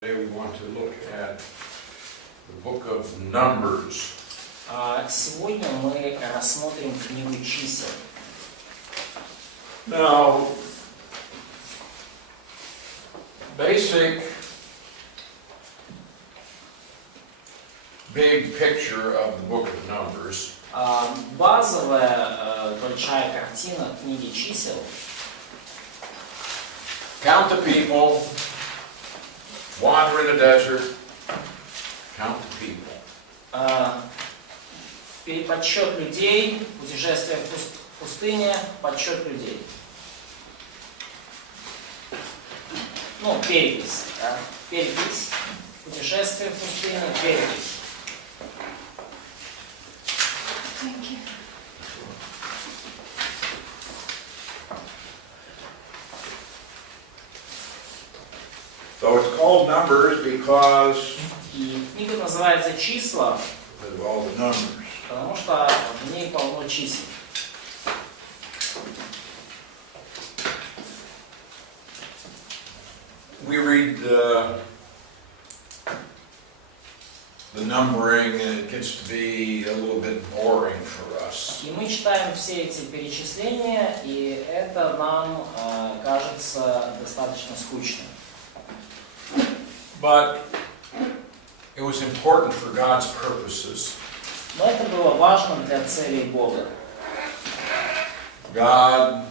Today we want to look at the book of Numbers. Сегодня мы рассмотрим книгу чисел. Now, basic big picture of the book of Numbers Базовая большая картина книги чисел. count the people, wander in the desert, count the people. Подсчет людей, путешествие в пустыне, подсчет людей. Ну, перепись. Да? Перепись. Путешествие в пустыне, перепись. So it's called Numbers because И книга называется «Числа», of all the numbers. потому что в ней полно чисел. We read the numbering and it gets to be a little bit boring for us. И мы читаем все эти перечисления, и это нам кажется достаточно скучным. But it was important for God's purposes. Но это было важно для целей Бога. God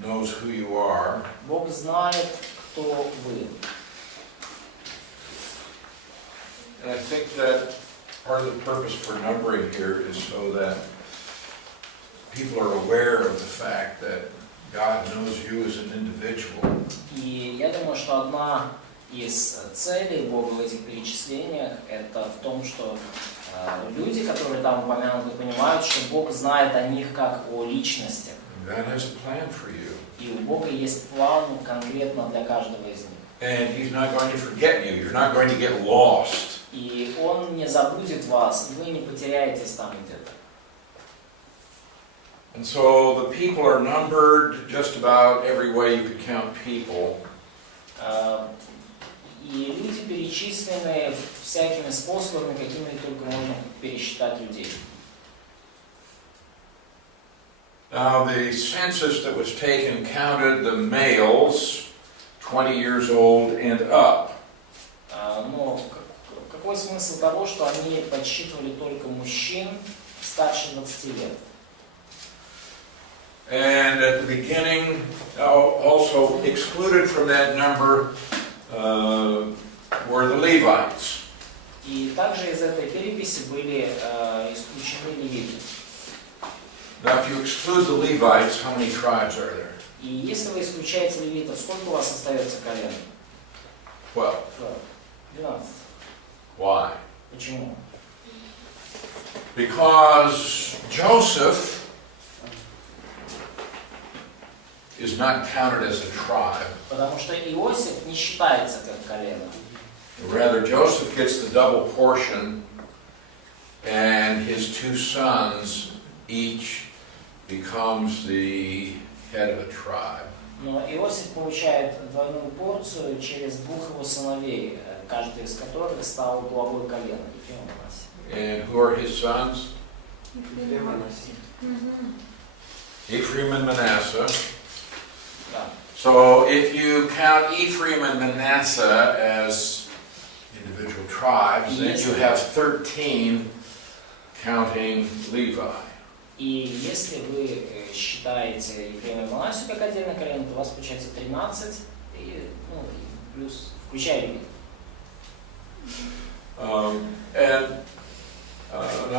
knows who you are. Бог знает, кто вы. And I think that part of the purpose for numbering here is so that people are aware of the fact that God knows you as an individual. И я думаю, что одна из целей Бога в этих перечислениях это в том, что люди, которые там упомянуты, понимают, что Бог знает о них как о личностях. God has a plan for you. И у Бога есть план конкретно для каждого из них. And He's not going to forget you. You're not going to get lost. И Он не забудет вас, вы не потеряетесь там где-то. And so the people are numbered just about every way you could count people. И люди перечислены всякими способами, какими только можно пересчитать людей. Now the census that was taken counted the males 20 years old and up. Но какой смысл того, что они подсчитывали только мужчин старше 20 лет? And at the beginning, also excluded from that number were the Levites. И также из этой переписи были исключены левиты. Now, if you exclude the Levites, how many tribes are there? И если вы исключаете левитов, сколько у вас остается колен? 12. 12. Why? Почему? Because Joseph is not counted as a tribe. Потому что Иосиф не считается как колено. Rather, Joseph gets the double portion, and his two sons each becomes the head of a tribe. Но Иосиф получает двойную порцию через двух его сыновей, каждый из которых стал главой колена. And who are his sons? Ephraim and Manasseh. Да. So if you count Ephraim and Manasseh as individual tribes, then you have 13 counting Levi. И если вы считаете Ефрема и Манассию как отдельное колено, то у вас получается 13, и плюс включая левит. Now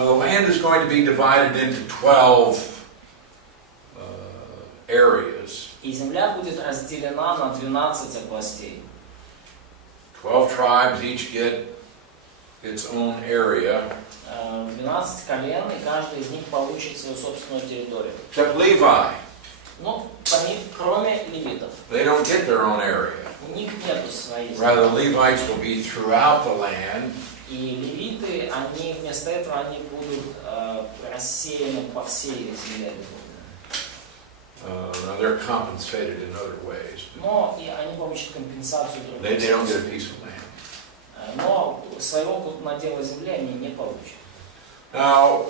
the land is going to be divided into 12 areas. И земля будет разделена на 12 областей. 12 tribes each get its own area. 12 колен, и каждый из них получит свою собственную территорию. Except Levi. Но кроме левитов. They don't get their own area. У них нету своей земли. Rather, Levites will be throughout the land. И левиты, они вместо этого они будут рассеяны по всей земле. Now they're compensated in other ways. Но и они получат компенсацию They другим don't get a способом. piece of land. Но своего надела земли они не получат. Now,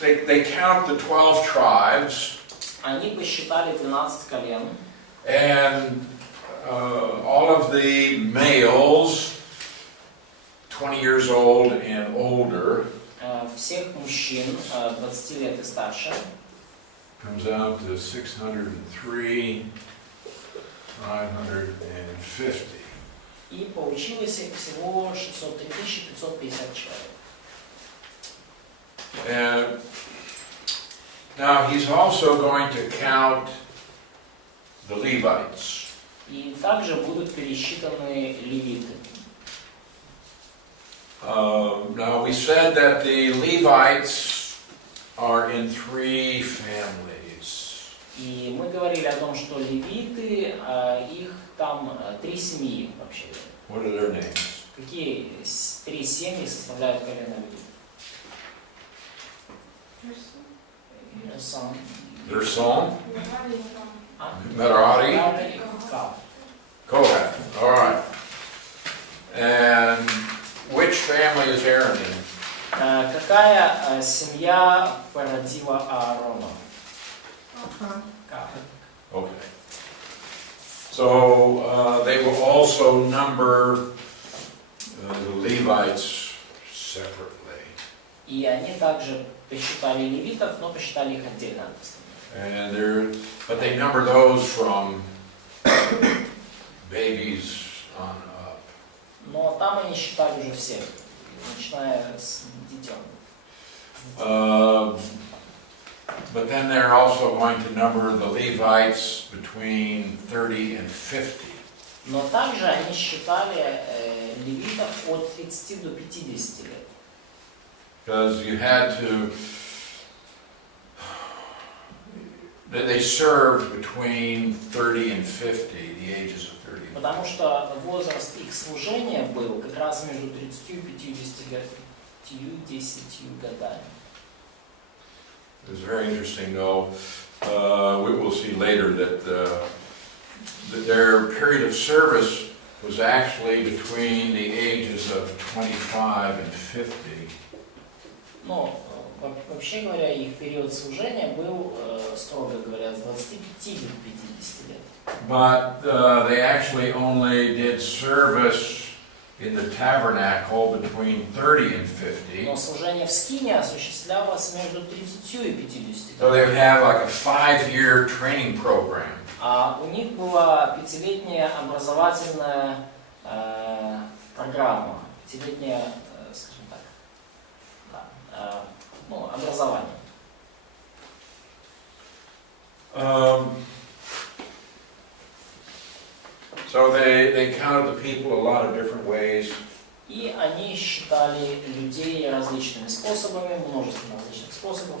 they count the 12 tribes, Они посчитали 12 колен, and all of the males, 20 years old and older, всех мужчин 20 лет и старше, comes out to 603, 550. и получилось их всего 603 550 человек. And now he's also going to count the Levites. И также будут пересчитаны левиты. Now we said that the Levites are in 3 families. И мы говорили о том, что левиты, их там 3 семьи вообще. What are their names? Какие 3 семьи составляют колено левитов? Their son, А? Merari, Merari, Kohath. All right. And which family is Aaron in? Какая семья породила Аарона? Кахат. Okay. So they will also number the Levites separately. И они также посчитали левитов, но посчитали их отдельно от остальных. But they number those from babies on up. Но там они считали уже всех, начиная с детем. But then they're also going to number the Levites between 30 and 50. Но также они считали левитов от 30 до 50 лет. Because you had to, they served between 30 and 50, the ages of 30. Потому что возраст их служения был как раз между 30 и 50 лет, 5-10 годами. It was very interesting, though. We will see later that their period of service was actually between the ages of 25 and 50. Но вообще говоря, их период служения был, строго говоря, с 25 до 50 лет. But they actually only did service in the tabernacle between 30 and 50. Но служение в скине осуществлялось между 30 и 50 So they would лет. have like a 5-year training program. А у них была 5-летняя образовательная программа, 5-летняя, скажем так, да, ну, образование. So they counted the people a lot of different ways. И они считали людей различными способами, множеством различных способов.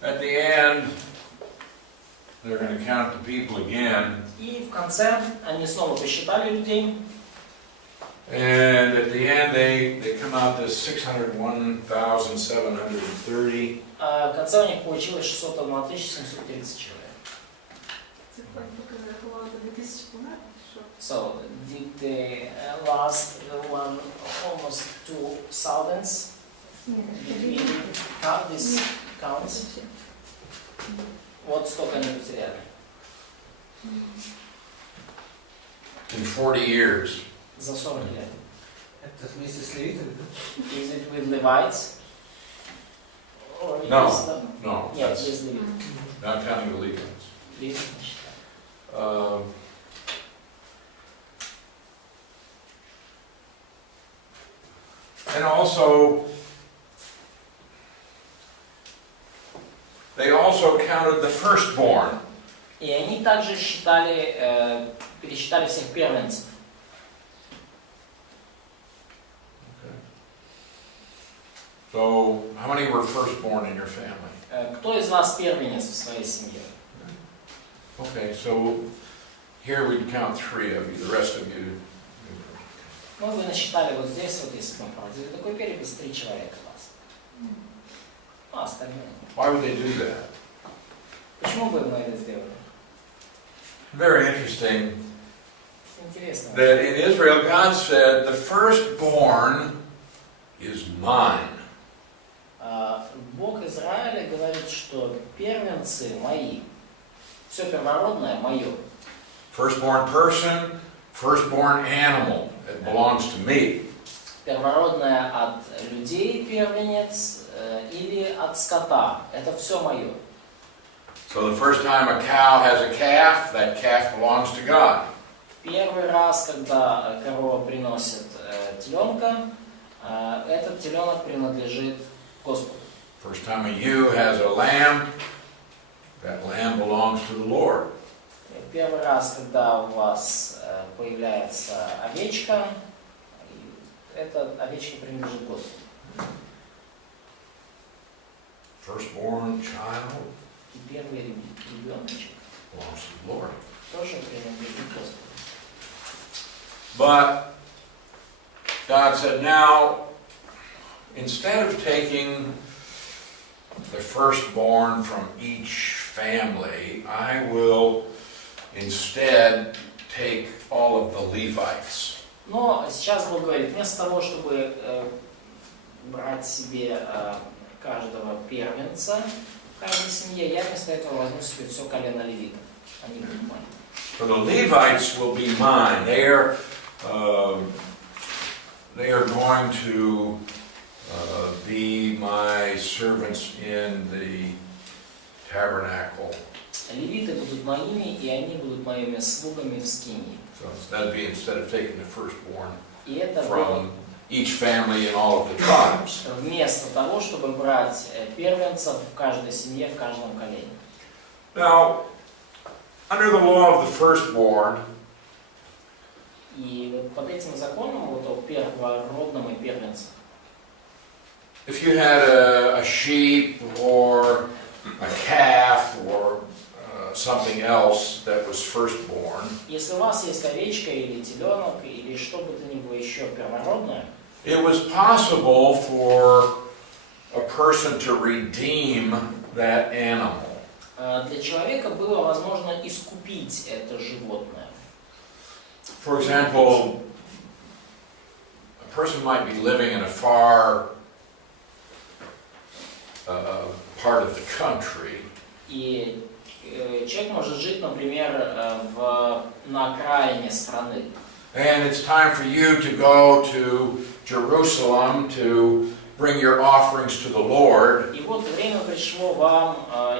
At the end, they're going to count the people again. И в конце они снова посчитали людей. And at the end, they come out to 601,730. А в конце у них получилось 601 730 человек. So, did the last one almost 2,000? Did we count this counts? Вот столько они потеряли. In 40 years. За 40 лет. Это вместе с левитами, да? Is it with Levites? Or No. is the... No, Нет, that's без левитов. not counting the Levites. Левитов не считали. And also, they also counted the firstborn. И они также считали, пересчитали всех первенцев. So, how many were firstborn in your family? Кто из вас первенец в своей семье? Okay, so here we'd count 3 of you, the rest of you. Ну, вы насчитали вот здесь, вот если мы проводили такой перепись, 3 человека у вас. Ну, остальные. Why would they do that? Почему бы мы это сделали? Very interesting Интересно. that in Israel God said, the firstborn is mine. Бог Израиля говорит, что первенцы мои. Все первородное мое. Firstborn person, firstborn animal. It belongs to me. Первородное от людей первенец или от скота. Это все мое. So the first time a cow has a calf, that calf belongs to God. Первый раз, когда корова приносит теленка, этот теленок принадлежит Господу. First time a ewe has a lamb, that lamb belongs to the Lord. Первый раз, когда у вас появляется овечка, эта овечка принадлежит Господу. Firstborn child И первый ребеночек belongs to the Lord. тоже принадлежит Господу. But God said, now, instead of taking the firstborn from each family, I will instead take all of the Levites. Но сейчас Бог говорит, вместо того, чтобы брать себе каждого первенца в каждой семье, я вместо этого возьму себе все колено левитов. Они будут мои. For the Levites will be mine. They are going to be my servants in the tabernacle. Левиты будут моими, и они будут моими слугами в скинии. So that'd be instead of taking the firstborn И это from each family and all of the tribes. вместо того, чтобы брать первенцев в каждой семье, в каждом колене. Now, under the law of the firstborn, И вот под этим законом вот о первородном и первенце. if you had a sheep or a calf or something else that was firstborn, Если у вас есть овечка или теленок, или что бы то ни было еще первородное, it was possible for a person to redeem that animal. для человека было возможно искупить это животное. For example, a person might be living in a far part of the country, И человек может жить, например, на окраине страны. and it's time for you to go to Jerusalem to bring your offerings to the Lord. И вот время пришло вам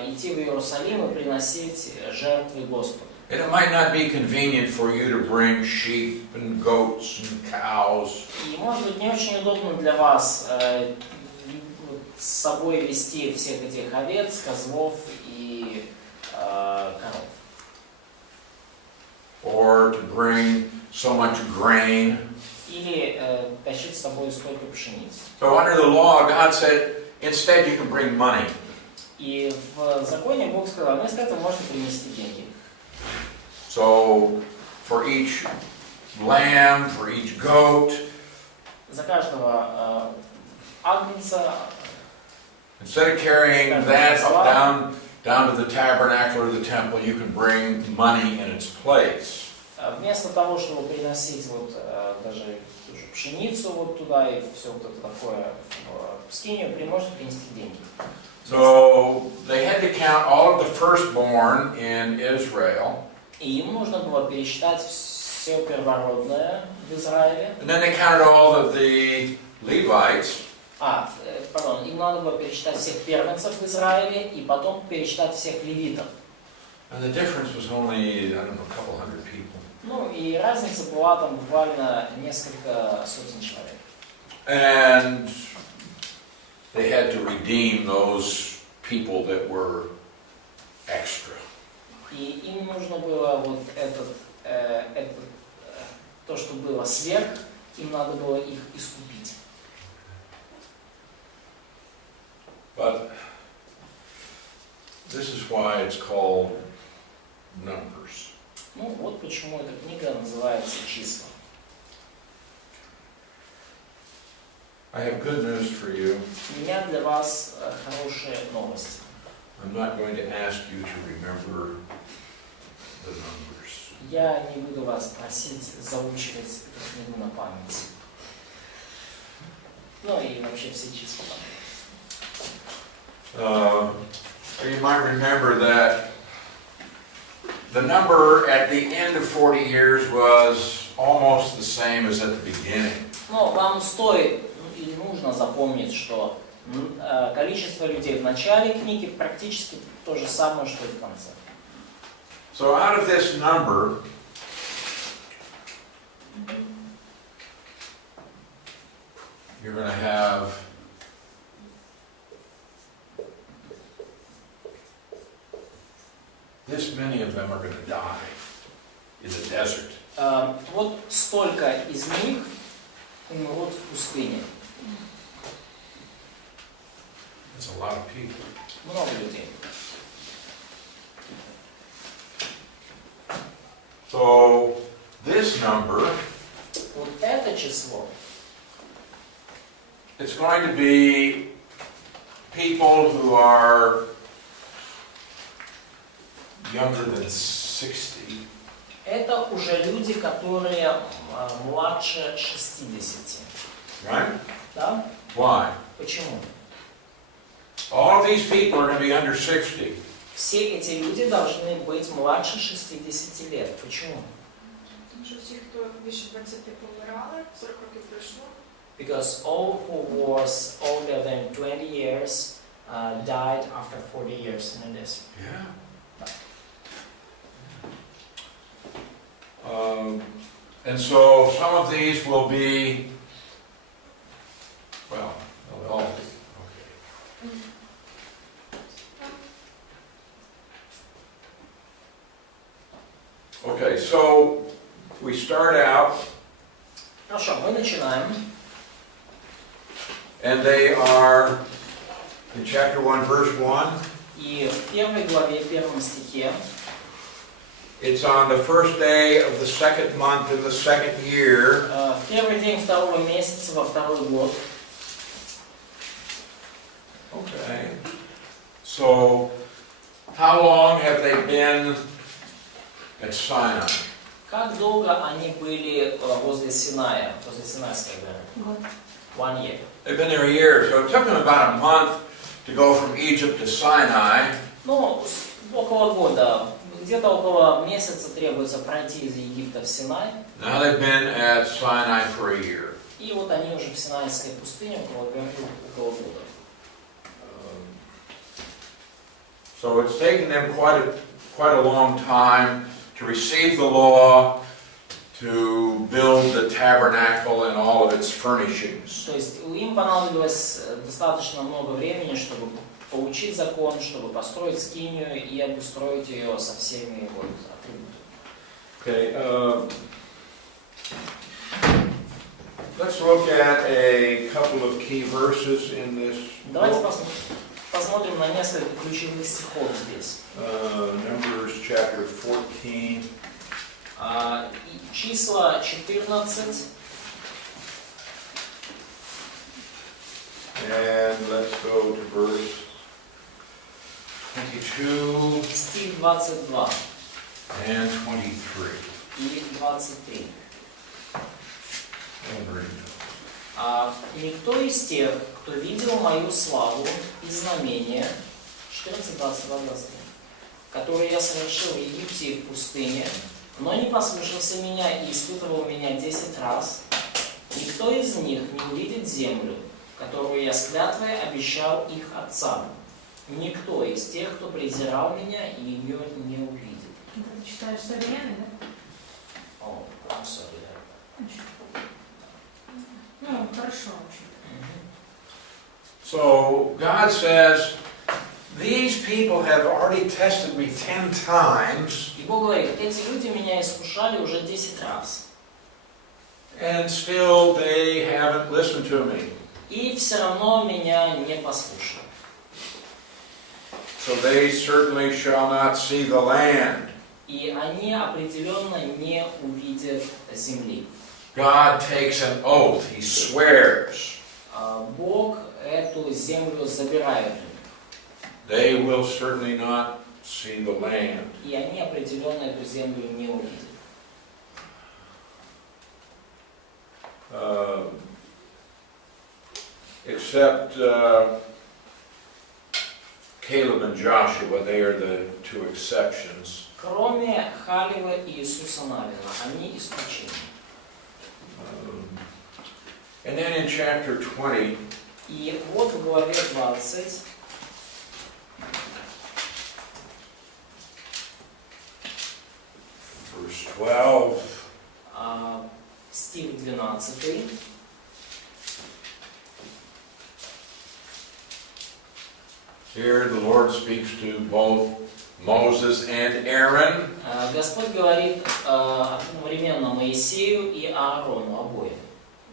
идти в Иерусалим и приносить жертвы Господу. And it might not be convenient for you to bring sheep and goats and cows. И может быть не очень удобно для вас с собой вести всех этих овец, козлов и коров. Or to bring so much grain. Или тащить с собой столько пшеницы. So under the law, God said, instead you can bring money. И в законе Бог сказал, вместо этого можете принести деньги. So for each lamb, for each goat, За каждого агнца, instead of carrying that down to the tabernacle or the temple, you can bring money in its place. вместо того, чтобы приносить вот даже ту же пшеницу вот туда и все вот это такое в скинию, можете принести деньги. So they had to count all of the firstborn in Israel. И им нужно было пересчитать все первородное в Израиле. And then they counted all of the Levites. Пардон, им надо было пересчитать всех первенцев в Израиле и потом пересчитать всех левитов. And the difference was only, I don't know, a couple hundred people. Ну и разница была там буквально несколько сотен человек. And they had to redeem those people that were extra. И им нужно было вот то, что было сверх, им надо было их искупить. But this is why it's called Numbers. Ну вот почему эта книга называется «Числа». I have good news for you. У меня для вас хорошие новости. I'm not going to ask you to remember the numbers. Я не буду вас просить заучивать эту книгу на память. Ну и вообще все числа. You might remember that the number at the end of 40 years was almost the same as at the beginning. Но вам стоит или нужно запомнить, что количество людей в начале книги практически то же самое, что и в конце. So out of this number, you're going to have this many of them are going to die in the desert. Вот столько из них умрут в пустыне. That's a lot of people. Много людей. So this number, Вот это число, it's going to be people who are younger than 60. это уже люди, которые младше 60. Right? Да? Why? Почему? All of these people are going to be under 60. Все эти люди должны быть младше 60 лет. Почему? Тому що всі, хто більше 20 помирали, 40 років пройшло. Because all who was older than 20 years died after 40 years in a desert. Yeah. And so some of these will be, well, they'll all be, okay. Okay, so we start out, Хорошо, мы начинаем. and they are in chapter 1, verse 1. И в первой главе, в первом стихе, It's on the first day of the second month in the second year. в первый день второго месяца во второй год. Okay. So, how long have they been at Sinai? Как долго они были возле Синая, возле Синайской горы? 1 year. They've been there a year, so it took them about a month to go from Egypt to Sinai. Ну, около года, где-то около месяца требуется пройти из Египта в Синай. Now they've been at Sinai for a year. И вот они уже в Синайской пустыне около года. So it's taken them quite a long time to receive the law, to build the tabernacle and all of its furnishings. То есть им понадобилось достаточно много времени, чтобы получить закон, чтобы построить скинию и обустроить ее со всеми вот атрибутами. Okay, let's look at a couple of key verses in this Давайте book. посмотрим на несколько ключевых стихов здесь. Numbers chapter 14. И числа 14. And let's go to verse 22 Стих 22 and 23. и 23. Никто из тех, кто видел мою славу и знамения, 14, 22, 23, которые я совершил в Египте и в пустыне, но не послушался меня и испытывал меня 10 раз, никто из них не увидит землю, которую я с клятвой обещал их отцам. Никто из тех, кто презирал меня, ее не увидит. Ты читаешь современный, да? О, I'm sorry, да. Ну, хорошо, вообще. So God says, these people have already tested me 10 times, И Бог говорит, эти люди меня искушали уже 10 раз. and still they haven't listened to me. И все равно меня не послушали. So they certainly shall not see the land. И они определенно не увидят земли. God takes an oath, He swears. Бог эту землю забирает у них. They will certainly not see the land. И они определенно эту землю не увидят. Except Caleb and Joshua, they are the two exceptions. Кроме Халева и Иисуса Навина, они исключение. And then in chapter 20, И вот в главе 20, verse 12, стих 12, here the Lord speaks to both Moses and Aaron. Господь говорит одновременно Моисею и Аарону обоим.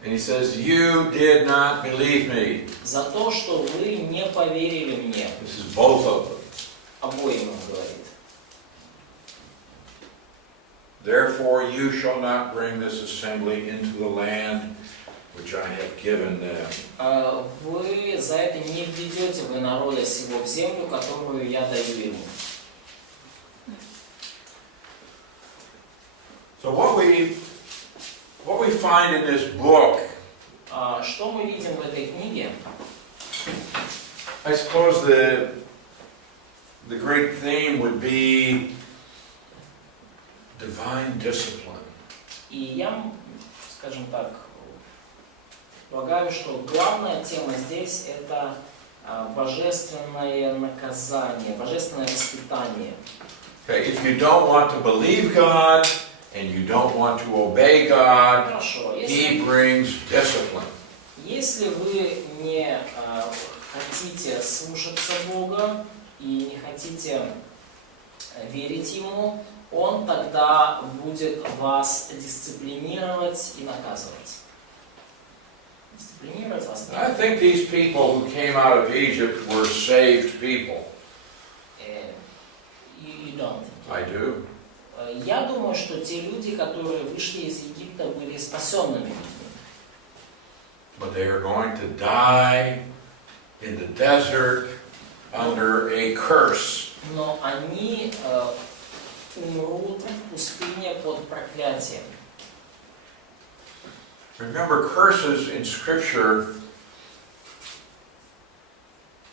And he says, you did not believe me. За то, что вы не поверили мне. This is both of them. Обоим он говорит. Therefore you shall not bring this assembly into the land which I have given them. Вы за это не введете вы народа сего в землю, которую я даю ему. So what we find in this book, Что мы видим в этой книге? I suppose the great theme would be divine discipline. И я, скажем так, полагаю, что главная тема здесь это божественное наказание, божественное воспитание. Okay, if you don't want to believe God and you don't want to obey God, Хорошо, He brings discipline. если вы не хотите слушаться Бога и не хотите верить Ему, Он тогда будет вас дисциплинировать и наказывать. Дисциплинировать вас. I think these people who came out of Egypt were saved people. You don't. I do. Я думаю, что те люди, которые вышли из Египта, были спасенными людьми. But they are going to die in the desert under a curse. Но они умрут в пустыне под проклятием. Remember, curses in Scripture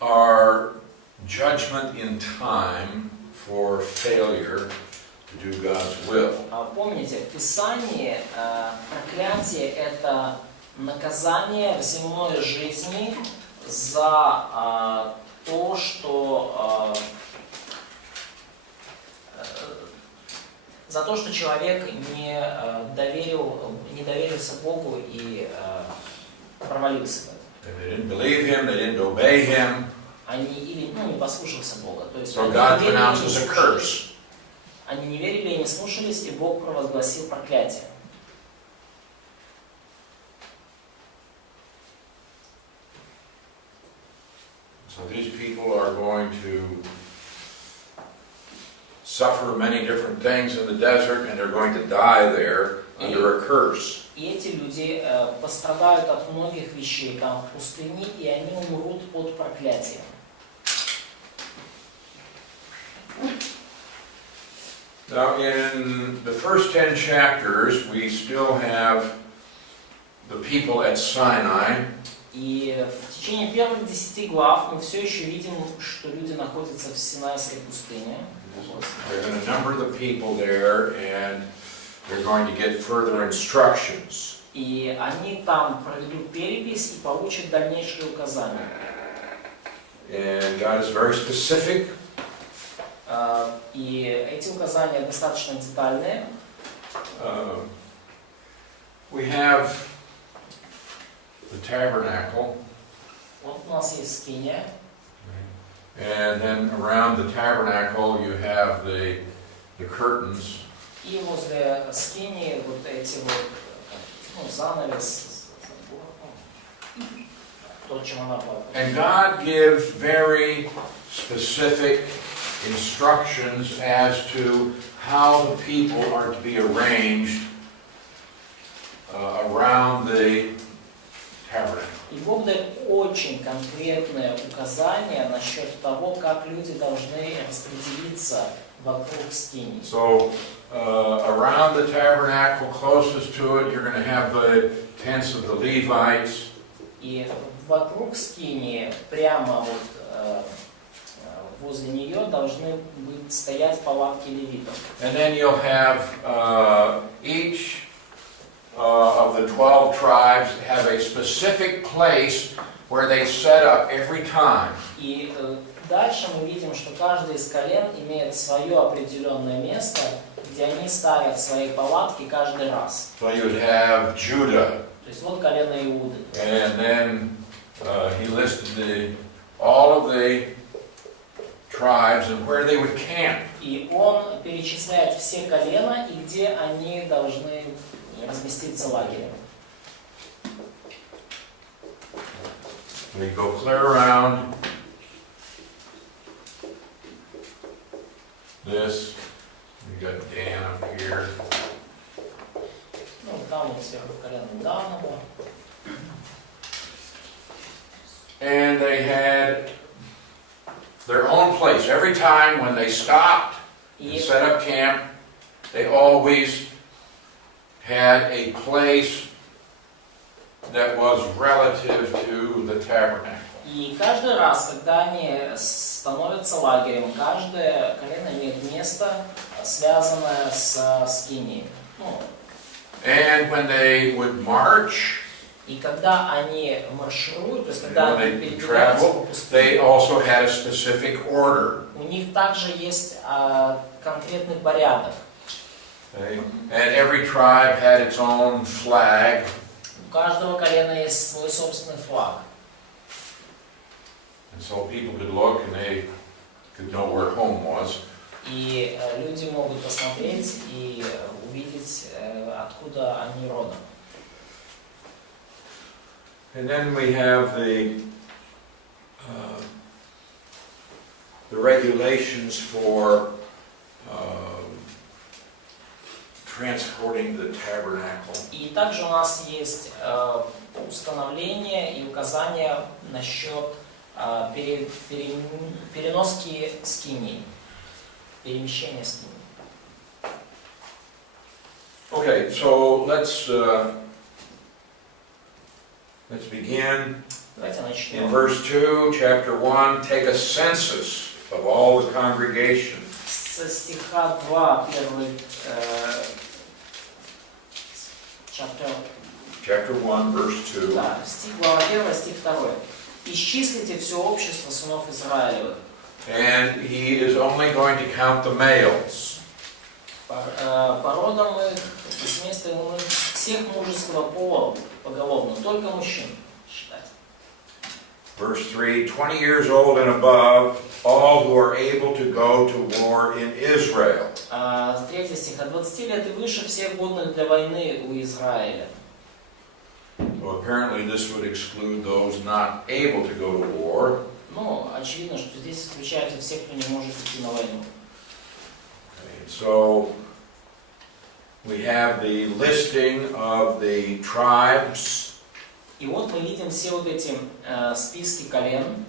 are judgment in time for failure to do God's will. Помните, в Писании проклятие – это наказание в земной жизни за то, что человек не доверился Богу и провалился в этом. They didn't believe Him, they didn't obey Him, Они или не послушался Бога. То есть so God pronounces a curse. Они не верили и не слушались, и Бог провозгласил проклятие. So these people are going to suffer many different things in the desert, and they're going to die there under a curse. И эти люди пострадают от многих вещей там в пустыне, и они умрут под проклятием. Now, in the first 10 chapters, we still have the people at Sinai. И в течение первых 10 глав мы все еще видим, что люди находятся в Синайской пустыне. They're going to number the people there, and they're going to get further instructions. И они там проведут перепись и получат дальнейшие указания. And God is very specific. И эти указания достаточно детальные. We have the tabernacle, Вот у нас есть скиния. and then around the tabernacle you have the curtains. И возле скинии вот эти вот, занавес, то, чем она была. And God gives very specific instructions as to how the people are to be arranged around the tabernacle. И Бог дает очень конкретные указания насчет того, как люди должны распределиться вокруг скинии. So, around the tabernacle, closest to it, you're going to have the tents of the Levites. И вокруг скинии, прямо возле нее, должны быть стоять палатки левитов. And then you'll have each of the 12 tribes have a specific place where they set up every time. И дальше мы видим, что каждый из колен имеет свое определенное место, где они ставят свои палатки каждый раз. So you would have Judah, То есть вот колено Иуды. and then he listed all of the tribes and where they would camp. И он перечисляет все колена и где они должны разместиться лагерем. We go clear around this. We got Dan up here. Ну, там вот сверху колено Дана. And they had their own place. Every time when they stopped and И, set up camp, they always had a place that was relative to the tabernacle. и каждый раз, когда они становятся лагерем, каждое колено имеет место, связанное с скинией. Ну, And when they would march, и когда они маршируют, то есть когда when они they передвигаются по traveled, пустыне, they also had a specific order. у них также есть конкретный порядок. Okay? And every tribe had its own flag. У каждого колена есть свой собственный флаг. And so people could look and they could know where home was. И люди могут посмотреть и увидеть, откуда они родом. And then we have the regulations for transporting the tabernacle. И также у нас есть установления и указания насчет переноски скинии, перемещения скинии. Okay, so let's begin Давайте in начнем. verse 2, chapter 1. Take a census of all the congregation. Со стиха 2, первый Chapter 1, verse 2. да, стих, глава 1, стих 2. «Исчислите все общество сынов Израилевых». And he is only going to count the males. По родам их, с места всех мужеского пола поголовно, только мужчин считать. Verse 3, 20 years old and above, all who are able to go to war in Israel. 3 стих, от 20 лет и выше всех годных для войны у Израиля. So apparently this would exclude those not able to go to war. Ну, очевидно, что здесь исключаются все, кто не может идти на войну. Okay, so we have the listing of the tribes. И вот мы видим все вот эти списки колен.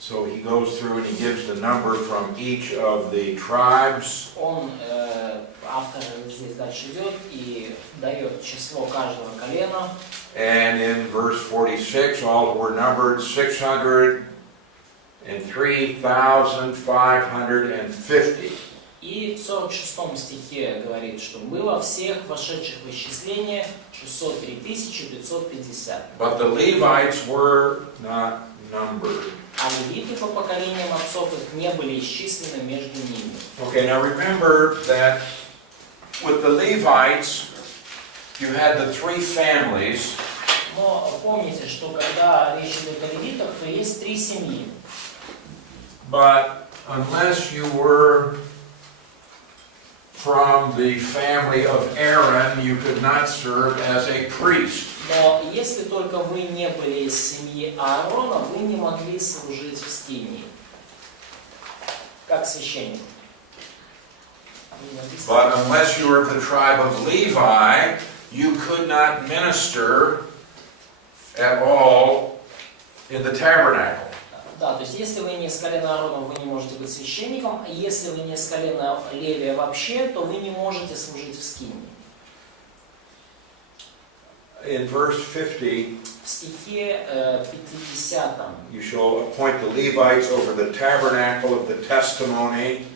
So he goes through and he gives the number from each of the tribes. Он, автор здесь дальше идет и дает число каждого колена. And in verse 46, all were numbered 603,550. И в 46 стихе говорит, что было всех вошедших в исчисление 603 550. But the Levites were not numbered. А левиты по поколениям отцов их не были исчислены между ними. Okay, now remember that with the Levites, you had the three families. Но помните, что когда речь идет о левитах, то есть 3 семьи. But unless you were from the family of Aaron, you could not serve as a priest. Но если только вы не были из семьи Аарона, вы не могли служить в скинии, как священник. But unless you were of the tribe of Levi, you could not minister at all in the tabernacle. Да, то есть если вы не из колена Аарона, вы не можете быть священником, а если вы не из колена Левия вообще, то вы не можете служить в скинии. In verse 50, В стихе 50 you shall appoint the Levites over the tabernacle of the testimony,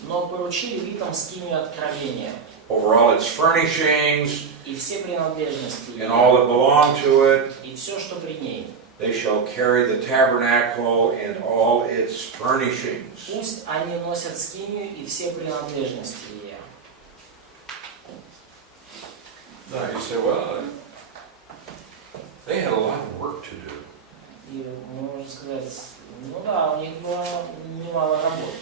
но поручили левитам скинию откровения over all its furnishings, и все принадлежности and all that belong to it. и все, что при ней. They shall carry the tabernacle and all its furnishings. Пусть они носят скинию и все принадлежности ее. Now you say, well, they had a lot of work to do. И можно сказать, ну да, у них было немало работы.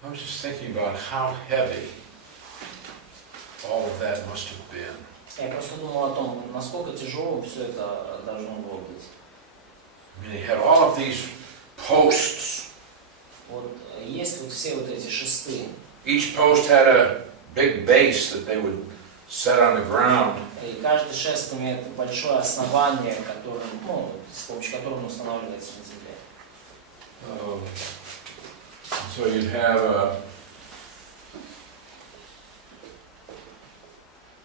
I was just thinking about how heavy all of that must have been. Я просто думал о том, насколько тяжелым все это должно было быть. I mean, they had all of these posts. Вот есть вот все вот эти шесты. Each post had a big base that they would set on the ground. И каждый шест имеет большое основание, которым, ну, с помощью которого он устанавливается на земле. So you'd have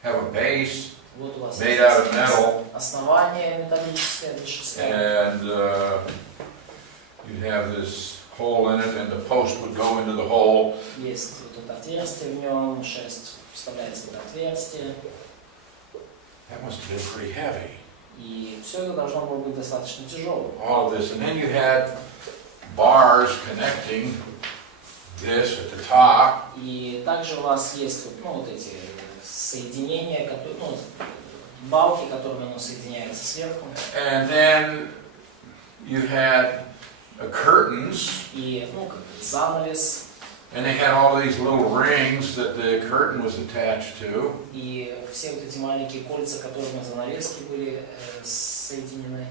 a base Вот у вас made out of metal, основание металлическое для шеста. and you'd have this hole in it, and the post would go into the hole. Есть вот это отверстие в нем, шест вставляется в это отверстие. That must have been pretty heavy. И все это должно было быть достаточно тяжелым. All of this, and then you had bars connecting this at the top. И также у вас есть вот, ну, вот эти соединения, которые, ну, балки, которыми оно соединяется сверху. And then you had curtains, И, ну, как занавес. and they had all these little rings that the curtain was attached to. И все вот эти маленькие кольца, которыми занавески были соединены.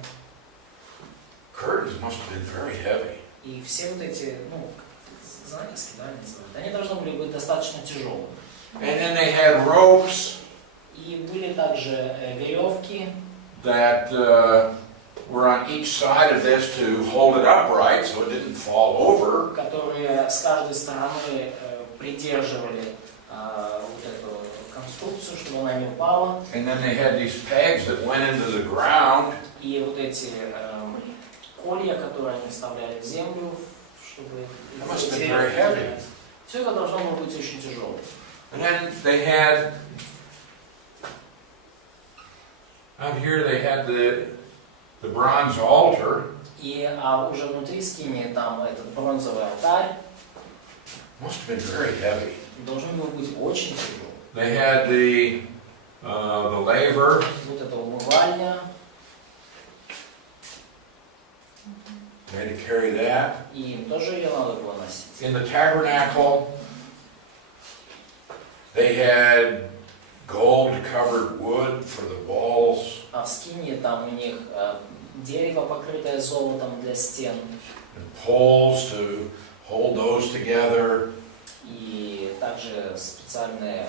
Curtains must have been very heavy. И все вот эти, ну, занавески, да, называют, они должны были быть достаточно тяжелыми. And then they had ropes И были также веревки, that were on each side of this to hold it upright so it didn't fall over. которые с каждой стороны придерживали вот эту конструкцию, чтобы она не упала. And then they had these pegs that went into the ground. И вот эти колья, которые они вставляли в землю, чтобы все это должно было быть очень тяжелым. And then they had, out here they had the bronze altar. И уже внутри скинии там этот бронзовый алтарь. Must have been very heavy. Должен был быть очень тяжелым. They had the laver. Вот эта умывальня. They had to carry that. И им тоже ее надо было носить. In the tabernacle, they had gold-covered wood for the walls. А в скинии там у них дерево, покрытое золотом для стен. And poles to hold those together. И также специальные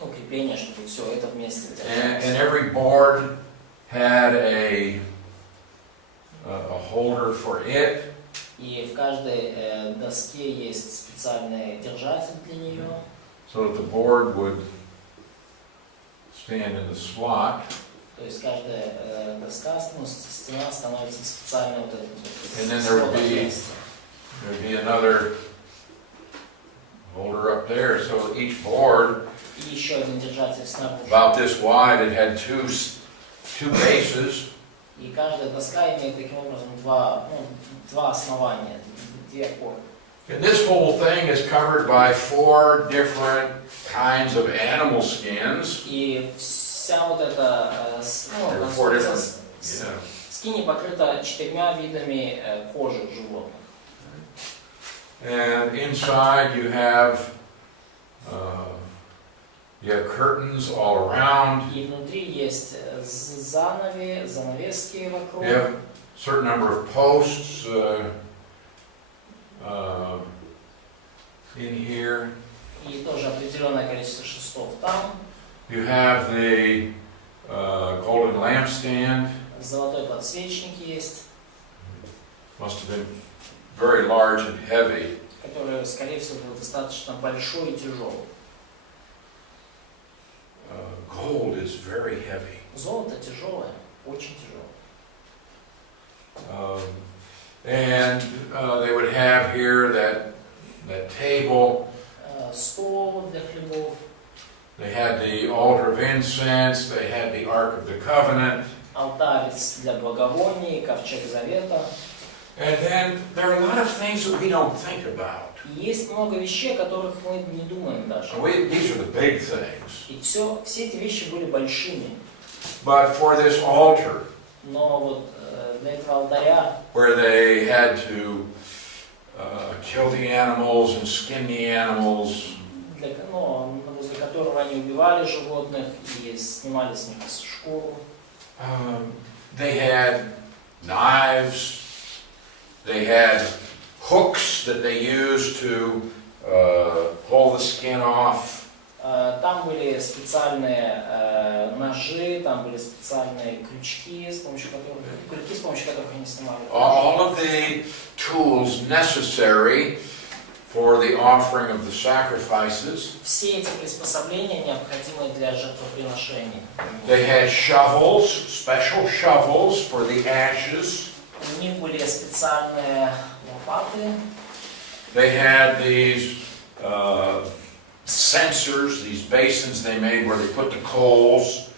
укрепления, чтобы все это вместе And держалось. every board had a holder for it. И в каждой доске есть специальный держатель для нее. So that the board would stand in the slot. То есть каждая доска, ну, стена становится специальной вот этой And then there would be another holder up there. So each board, И еще один держатель снаружи. about this wide, it had two bases. И каждая доска имеет таким образом два основания, две опоры. And this whole thing is covered by 4 different kinds of animal skins. И вся вот эта конструкция скини покрыта 4 видами кожи животных. And inside you have You have curtains all around. И внутри есть занавески вокруг. You have a certain number of posts in here. И тоже определенное количество шестов там. You have the golden lampstand. Золотой подсвечник есть, Must have been very large and heavy. который, скорее всего, был достаточно большой и тяжелый. Gold is very heavy. Золото тяжелое, очень тяжелое. And they would have here that table. Стол для хлебов. They had the altar of incense. They had the Ark of the Covenant. Алтарь для благовоний, ковчег завета. And then there are a lot of things that we don't think about. И есть много вещей, о которых мы не думаем даже. These are the big things. И все эти вещи были большими. But for this altar, Но вот для этого алтаря, where they had to kill the animals and skin the animals, возле которого они убивали животных и снимали с них шкуру. they had knives, they had hooks that they used to pull the skin off. Там были специальные ножи, там были специальные крючки, с помощью которых они снимали. All of the tools necessary for the offering of the sacrifices. Все эти приспособления необходимы для жертвоприношений. They had shovels, special shovels for the ashes. У них были специальные лопаты. They had these censers, these basins they made where they put the coals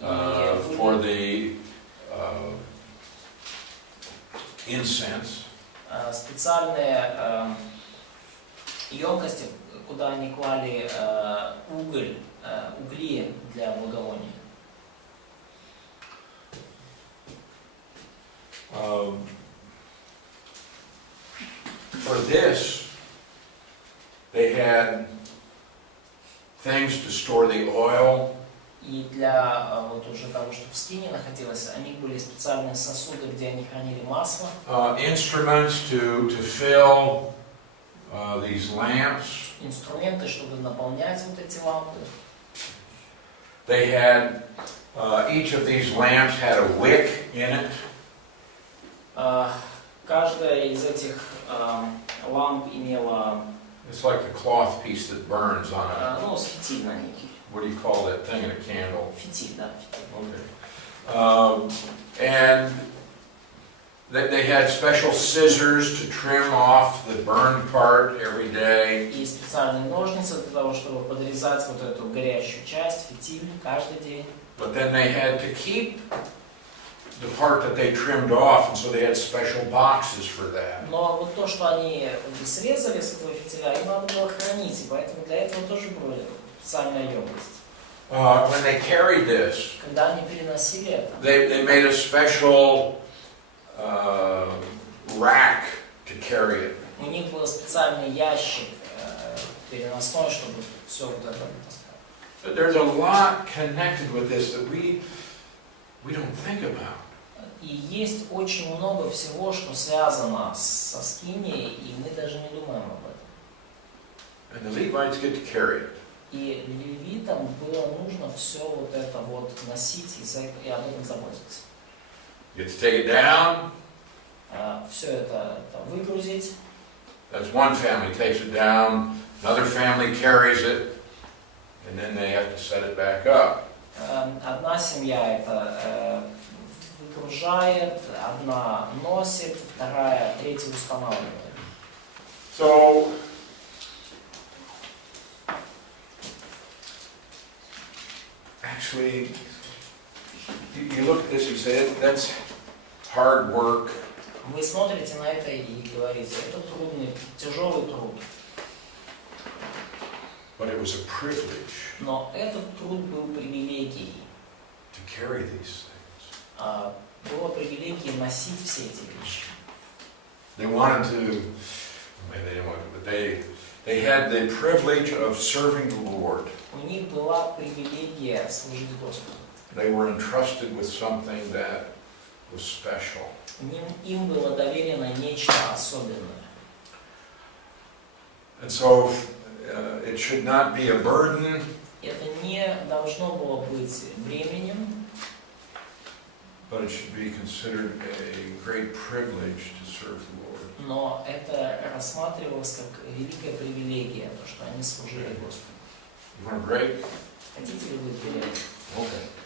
for the incense. Специальные емкости, куда они клали угли для благовоний. For this, they had things to store the oil. И для вот уже того, что в скине находилось, у них были специальные сосуды, где они хранили масло. Instruments to fill these lamps. Инструменты, чтобы наполнять вот эти лампы. They had each of these lamps had a wick in it. Каждая из этих ламп имела It's like the cloth piece that burns on a, фитиль на них. what do you call that thing in a candle? Фитиль, да. Okay. And they had special scissors to trim off the burned part every day. И специальные ножницы для того, чтобы подрезать вот эту горящую часть, фитиль, каждый день. But then they had to keep the part that they trimmed off, and so they had special boxes for that. Но вот то, что они срезали с этого фитиля, им надо было хранить, и поэтому для этого тоже была специальная емкость. When they carried this, Когда они переносили это, they made a special rack to carry it. у них был специальный ящик переносной, чтобы все вот это таскать. But there's a lot connected with this that we don't think about. И есть очень много всего, что связано со скинией, и мы даже не думаем об этом. And the Levites get to carry it. И левитам было нужно все вот это вот носить и об этом заботиться. You get to take it down. Все это выгрузить. That's one family takes it down. Another family carries it, and then they have to set it back up. Одна семья это выгружает, одна носит, вторая, третья устанавливает. So, actually, you look at this and say, that's hard work. Вы смотрите на это и говорите, это трудный, тяжелый труд. But it was a privilege Но этот труд был привилегией. to carry these things. Было привилегией носить все эти вещи. They wanted to, maybe they didn't want to, but They had the privilege of serving the Lord. У них была привилегия служить Господу. They were entrusted with something that was special. Им было доверено нечто особенное. And so it should not be a burden. Это не должно было быть бременем, But it should be considered a great privilege to serve the Lord. но это рассматривалось как великая привилегия, то, что они служили Господу. You want a break? Хотите ли вы перерыв? Okay.